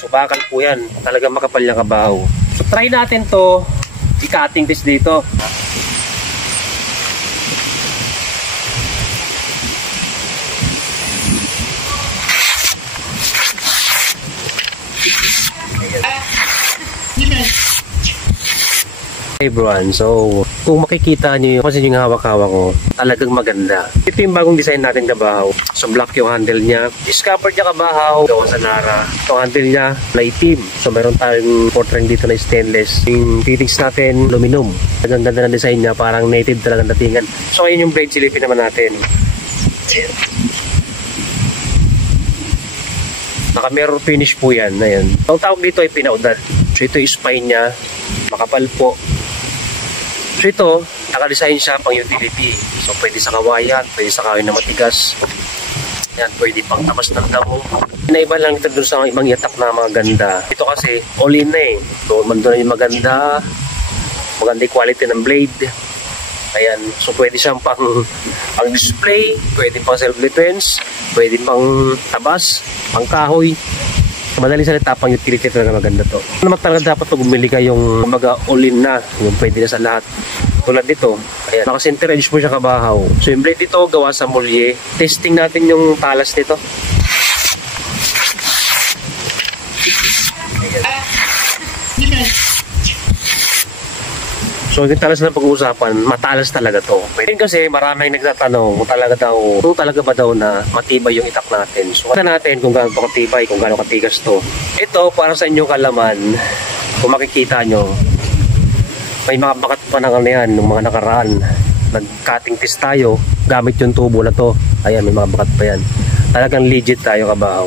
So bakal po yan, talagang makapal yung kabaho. So try natin to, i-cutting test dito. Hey everyone, so kung makikita nyo kasi yung hawak-hawak ko, talagang maganda. Ito yung bagong design natin kabahaw. So black yung handle niya. Discovered niya kabahaw, gawa sa Nara. Yung handle niya na itim. So meron tayong portrait dito na stainless. Yung fittings natin, aluminum. Ang ganda ng design niya, parang native talagang datingan. So ngayon yung blade silipin naman natin. Naka-mirror finish po yan. Ayan. Ang tawag dito ay pinaudad. So ito yung spine niya, makapal po. So ito, naka-design siya pang utility. So pwede sa kawayan, pwede sa kahoy na matigas. Yan, pwede pang tamas ng damo. Inaiba lang ito dun sa ibang yatak na mga ganda. Ito kasi, all in na eh. So mandun na yung maganda yung quality ng blade. Ayan, so pwede siyang pang display, pwede pang self-defense, pwede pang tabas, pang kahoy. Madaling salita, pang utility talaga maganda to. Naman talaga dapat pag bumili ka yung mga all-in na, yung pwede na sa lahat. Tulad dito, ayan, naka-center edge po siya kabahaw. So yung blade dito, gawa sa mulye. Testing natin yung talas nito. So yung talas na pag-uusapan, matalas talaga to. Pwede kasi maraming nagtatanong kung talaga ba daw na matibay yung itak natin. So kita natin kung gaano to katibay, kung gaano katigas to. Ito para sa inyong kalaman, kung makikita nyo, may mga bakat pa na yan, ng mga nakaraan. Nag-cutting test tayo, gamit yung tubo na to. Ayan, may mga bakat pa yan. Talagang legit tayo kabahaw.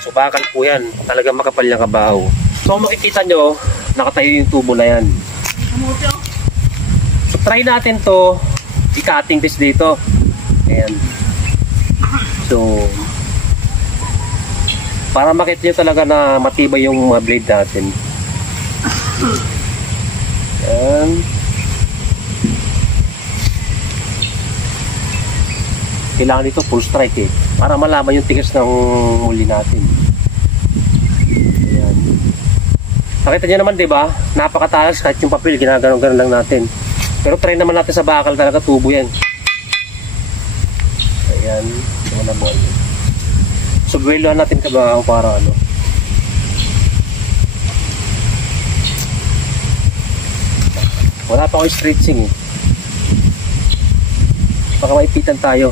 So bakal po yan, talagang makapal yung kabahaw. So kung makikita nyo, nakatayo yung tubo na yan. So try natin to, i-cutting test dito. Ayan. So para makita nyo talaga na matibay yung blade natin. Ayan. Kailangan dito full strike eh, para malaman yung tigas ng muli natin. Ayan. Nakita nyo naman, diba? Napakatalas kahit yung papel, ginaganon-ganon lang natin. Pero try naman natin sa bakal, talaga tubo yan. Ayan. So, buweluhan natin kabahaw para ano. Wala pa ako stretching eh. Baka maipitan tayo.